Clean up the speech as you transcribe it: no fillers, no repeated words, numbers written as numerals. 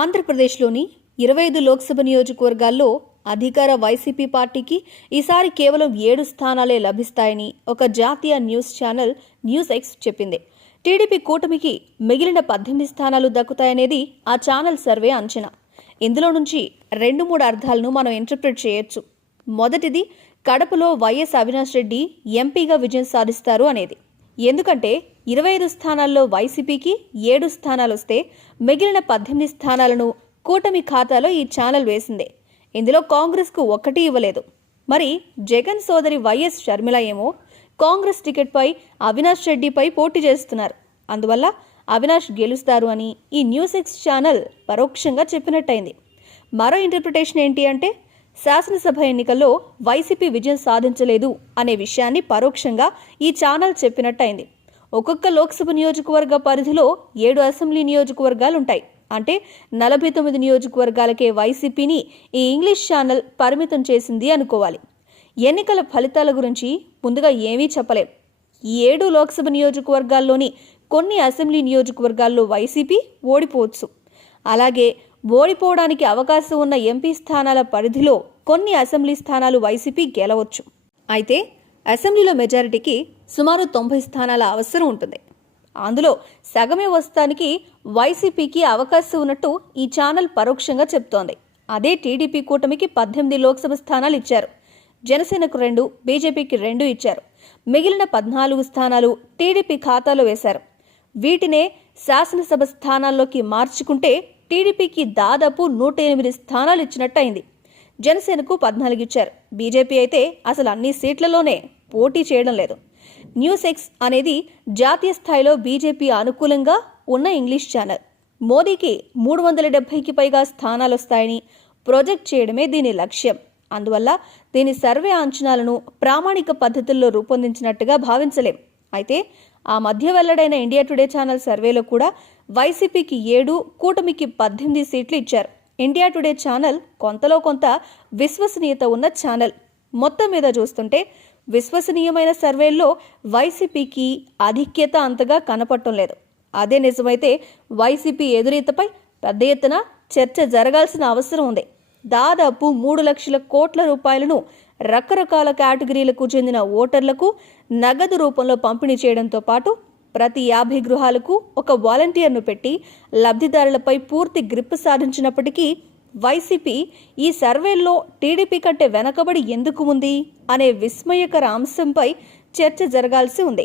ఆంధ్రప్రదేశ్లోని 25 లోక్సభ నియోజకవర్గాల్లో అధికార వైసీపీ పార్టీకి ఈసారి కేవలం 7 స్థానాలే లభిస్తాయని ఒక జాతీయ న్యూస్ ఛానల్ న్యూస్ ఎక్స్ చెప్పింది. టీడీపీ కూటమికి మిగిలిన 18 స్థానాలు దక్కుతాయనేది ఆ ఛానల్ సర్వే అంచనా. ఇందులో నుంచి 2-3 అర్థాలను మనం ఇంటర్ప్రిట్ చేయొచ్చు. మొదటిది, కడపలో వైఎస్ అవినాష్ రెడ్డి ఎంపీగా విజయం సాధిస్తారు అనేది. ఎందుకంటే 25 స్థానాల్లో వైసీపీకి 7 స్థానాలు వస్తే మిగిలిన 18 స్థానాలను కూటమి ఖాతాలో ఈ ఛానల్ వేసిందే. ఇందులో కాంగ్రెస్కు ఒక్కటి ఇవ్వలేదు. మరి జగన్ సోదరి వైఎస్ షర్మిల ఏమో కాంగ్రెస్ టికెట్పై అవినాష్ రెడ్డిపై పోటీ చేస్తున్నారు. అందువల్ల అవినాష్ గెలుస్తారు అని ఈ న్యూస్ ఎక్స్ ఛానల్ పరోక్షంగా చెప్పినట్టయింది. మరో ఇంటర్ప్రిటేషన్ ఏంటి అంటే, శాసనసభ ఎన్నికల్లో వైసీపీ విజయం సాధించలేదు అనే విషయాన్ని పరోక్షంగా ఈ ఛానల్ చెప్పినట్టయింది. ఒక్కొక్క లోక్సభ నియోజకవర్గ పరిధిలో 7 అసెంబ్లీ నియోజకవర్గాలుంటాయి. అంటే 49 నియోజకవర్గాలకే వైసీపీని ఈ ఇంగ్లీష్ ఛానల్ పరిమితం చేసింది అనుకోవాలి. ఎన్నికల ఫలితాల గురించి ముందుగా ఏమీ చెప్పలేం. ఈ 7 లోక్సభ నియోజకవర్గాల్లోని కొన్ని అసెంబ్లీ నియోజకవర్గాల్లో వైసీపీ ఓడిపోవచ్చు. అలాగే ఓడిపోవడానికి అవకాశం ఉన్న ఎంపీ స్థానాల పరిధిలో కొన్ని అసెంబ్లీ స్థానాలు వైసీపీ గెలవచ్చు. అయితే అసెంబ్లీలో మెజారిటీకి సుమారు 90 స్థానాల అవసరం ఉంటుంది. అందులో సగమే వస్తానికి వైసీపీకి అవకాశం ఉన్నట్టు ఈ ఛానల్ పరోక్షంగా చెప్తోంది. అదే టీడీపీ కూటమికి 18 లోక్సభ స్థానాలు ఇచ్చారు. జనసేనకు 2, బీజేపీకి 2 ఇచ్చారు. మిగిలిన 14 స్థానాలు టీడీపీ ఖాతాలో వేశారు. వీటినే శాసనసభ స్థానాల్లోకి మార్చుకుంటే టీడీపీకి దాదాపు 108 స్థానాలు ఇచ్చినట్టయింది. జనసేనకు 14 ఇచ్చారు. బీజేపీ అయితే అసలు అన్ని సీట్లలోనే పోటీ చేయడం లేదు. న్యూస్ ఎక్స్ అనేది జాతీయ స్థాయిలో బీజేపీ అనుకూలంగా ఉన్న ఇంగ్లీష్ ఛానల్. మోదీకి 370కి పైగా స్థానాలు వస్తాయని ప్రొజెక్ట్ చేయడమే దీని లక్ష్యం. అందువల్ల దీని సర్వే అంచనాలను ప్రామాణిక పద్ధతుల్లో రూపొందించినట్టుగా భావించలేం. అయితే ఆ మధ్య వెల్లడైన ఇండియా టుడే ఛానల్ సర్వేలో కూడా వైసీపీకి 7, కూటమికి 18 సీట్లు ఇచ్చారు. ఇండియా టుడే ఛానల్ కొంతలో కొంత విశ్వసనీయత ఉన్న ఛానల్. మొత్తం మీద చూస్తుంటే విశ్వసనీయమైన సర్వేల్లో వైసీపీకి ఆధిక్యత అంతగా కనపడటం లేదు. అదే నిజమైతే వైసీపీ ఎదురీతపై పెద్ద ఎత్తున చర్చ జరగాల్సిన అవసరం ఉంది. దాదాపు 3 లక్షల కోట్ల రూపాయలను రకరకాల కేటగిరీలకు చెందిన ఓటర్లకు నగదు రూపంలో పంపిణీ చేయడంతో పాటు ప్రతి 50 గృహాలకు ఒక వాలంటీర్ను పెట్టి లబ్ధిదారులపై పూర్తి గ్రిప్ సాధించినప్పటికీ వైసీపీ ఈ సర్వేల్లో టీడీపీ కంటే వెనకబడి ఎందుకు ఉంది అనే విస్మయకర అంశంపై చర్చ జరగాల్సి ఉంది.